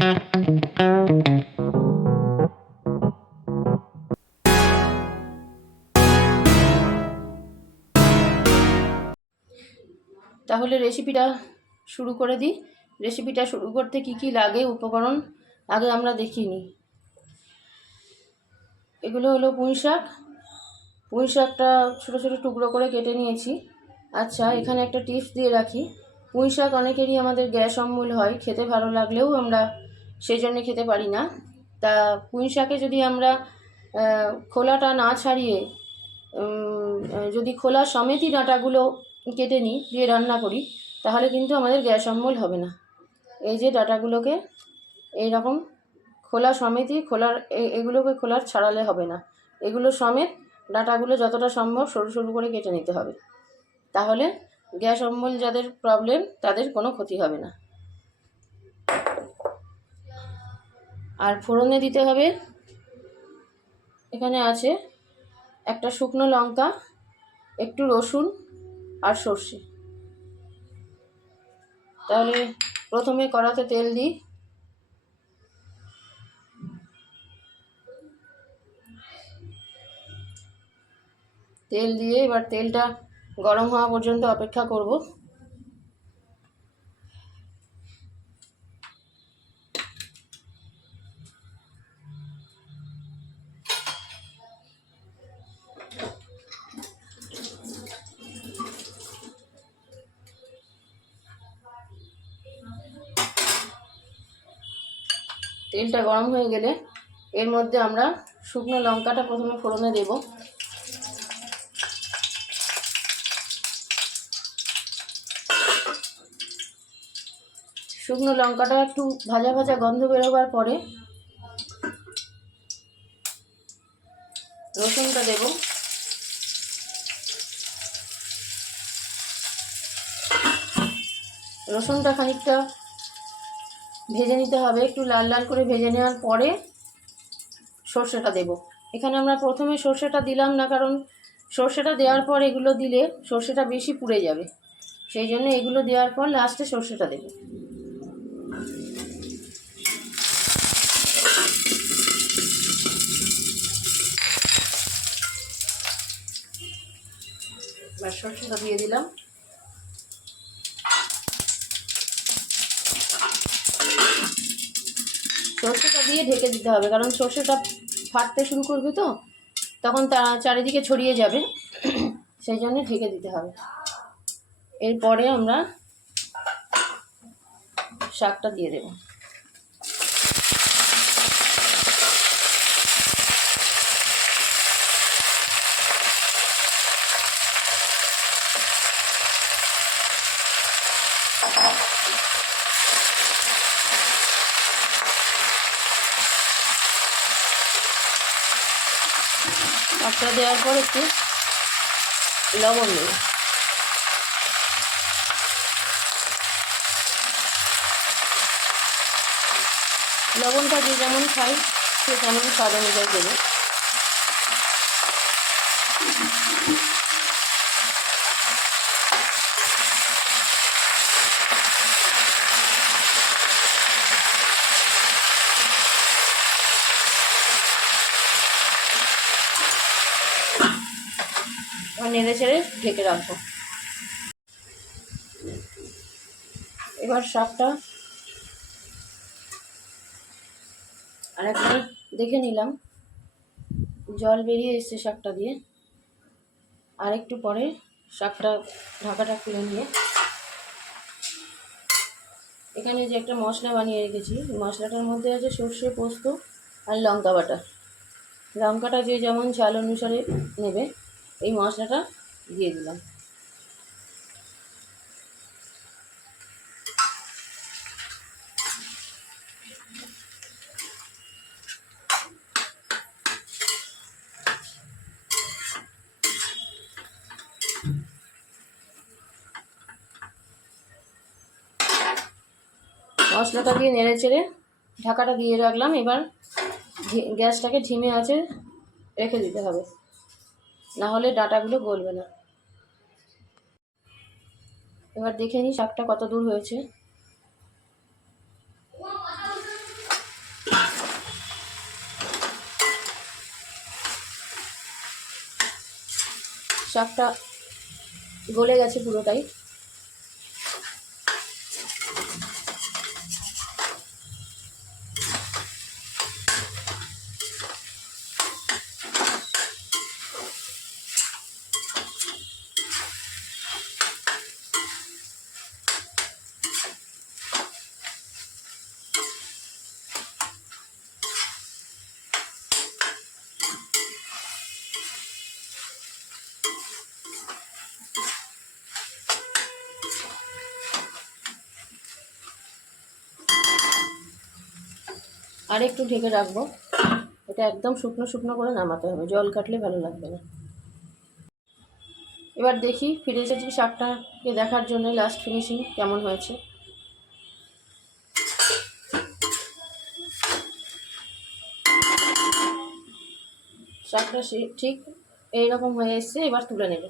তাহলে রেসিপিটা শুরু করে দিই। রেসিপিটা শুরু করতে কি কি লাগে উপকরণ আগে আমরা দেখিয়ে নিই। এগুলো হলো পুঁই শাক। পুঁই শাকটা ছোটো ছোটো টুকরো করে কেটে নিয়েছি। আচ্ছা, এখানে একটা টিপস দিয়ে রাখি। পুঁই শাক অনেকেরই আমাদের গ্যাস অম্বল হয়, খেতে ভালো লাগলেও আমরা সেই জন্য খেতে পারি না। তা পুঁই শাকে যদি আমরা খোলাটা না ছাড়িয়ে যদি খোলা সমেতই ডাঁটাগুলো কেটে নিই, দিয়ে রান্না করি, তাহলে কিন্তু আমাদের গ্যাস অম্বল হবে না। এই যে ডাঁটাগুলোকে এইরকম খোলা সমেতই, এগুলোকে খোলার ছাড়ালে হবে না, এগুলো সমেত ডাঁটাগুলো যতটা সম্ভব সরু সরু করে কেটে নিতে হবে। তাহলে গ্যাস অম্বল যাদের প্রবলেম তাদের কোনো ক্ষতি হবে না। আর ফোড়নে দিতে হবে, এখানে আছে একটা শুকনো লঙ্কা, একটু রসুন আর সর্ষে। তাহলে প্রথমে কড়াতে তেল দিই। তেল দিয়ে এবার তেলটা গরম হওয়া পর্যন্ত অপেক্ষা করব। তেলটা গরম হয়ে গেলে এর মধ্যে আমরা শুকনো লঙ্কাটা প্রথমে ফোড়নে দেব। শুকনো লঙ্কাটা একটু ভাজা ভাজা গন্ধ বেরোবার পরে রসুনটা দেব। রসুনটা খানিকটা ভেজে নিতে হবে, একটু লাল লাল করে ভেজে নেওয়ার পরে সর্ষেটা দেব। এখানে আমরা প্রথমে সর্ষেটা দিলাম না, কারণ সর্ষেটা দেওয়ার পর এগুলো দিলে সর্ষেটা বেশি পুড়ে যাবে, সেই জন্য এগুলো দেওয়ার পর লাস্টে সর্ষেটা দেব। এবার সর্ষেটা দিয়ে দিলাম। সর্ষেটা দিয়ে ঢেকে দিতে হবে, কারণ সর্ষেটা ফাটতে শুরু করবে তো তখন তা চারিদিকে ছড়িয়ে যাবে, সেই জন্য ঢেকে দিতে হবে। এরপরে আমরা শাকটা দিয়ে দেব। শাকটা দেওয়ার পর একটু লবণ দেব। লবণটা যে যেমন খাই সে তেমন স্বাদ অনুযায়ী দেবে। নেড়ে ছেড়ে ঢেকে রাখবো। এবার শাকটা আরেকবার দেখে নিলাম, জল বেরিয়ে এসছে শাকটা দিয়ে। আর একটু পরে শাকটা ঢাকাটা খুলে নিয়ে এখানে যে একটা মশলা বানিয়ে রেখেছি, মশলাটার মধ্যে আছে সর্ষে, পোস্ত আর লঙ্কা বাটা। লঙ্কাটা যে যেমন ঝাল অনুসারে নেবে, এই মশলাটা দিয়ে দিলাম। মশলাটা দিয়ে নেড়ে চেড়ে ঢাকাটা দিয়ে রাখলাম। এবার গ্যাসটাকে ধিমে আঁচে রেখে দিতে হবে, না হলে ডাঁটাগুলো গলবে না। এবার দেখে নিই শাকটা কত দূর হয়েছে। শাকটা গলে গেছে পুরোটাই। আর একটু ঢেকে রাখবো। এটা একদম শুকনো শুকনো করে নামাতে হবে, জল কাটলে ভালো লাগবে না। এবার দেখি, ফিরে এসেছি শাকটাকে দেখার জন্য লাস্ট ফিনিশিং কেমন হয়েছে। শাকটা ঠিক এইরকম হয়ে এসছে, এবার তুলে নেবে।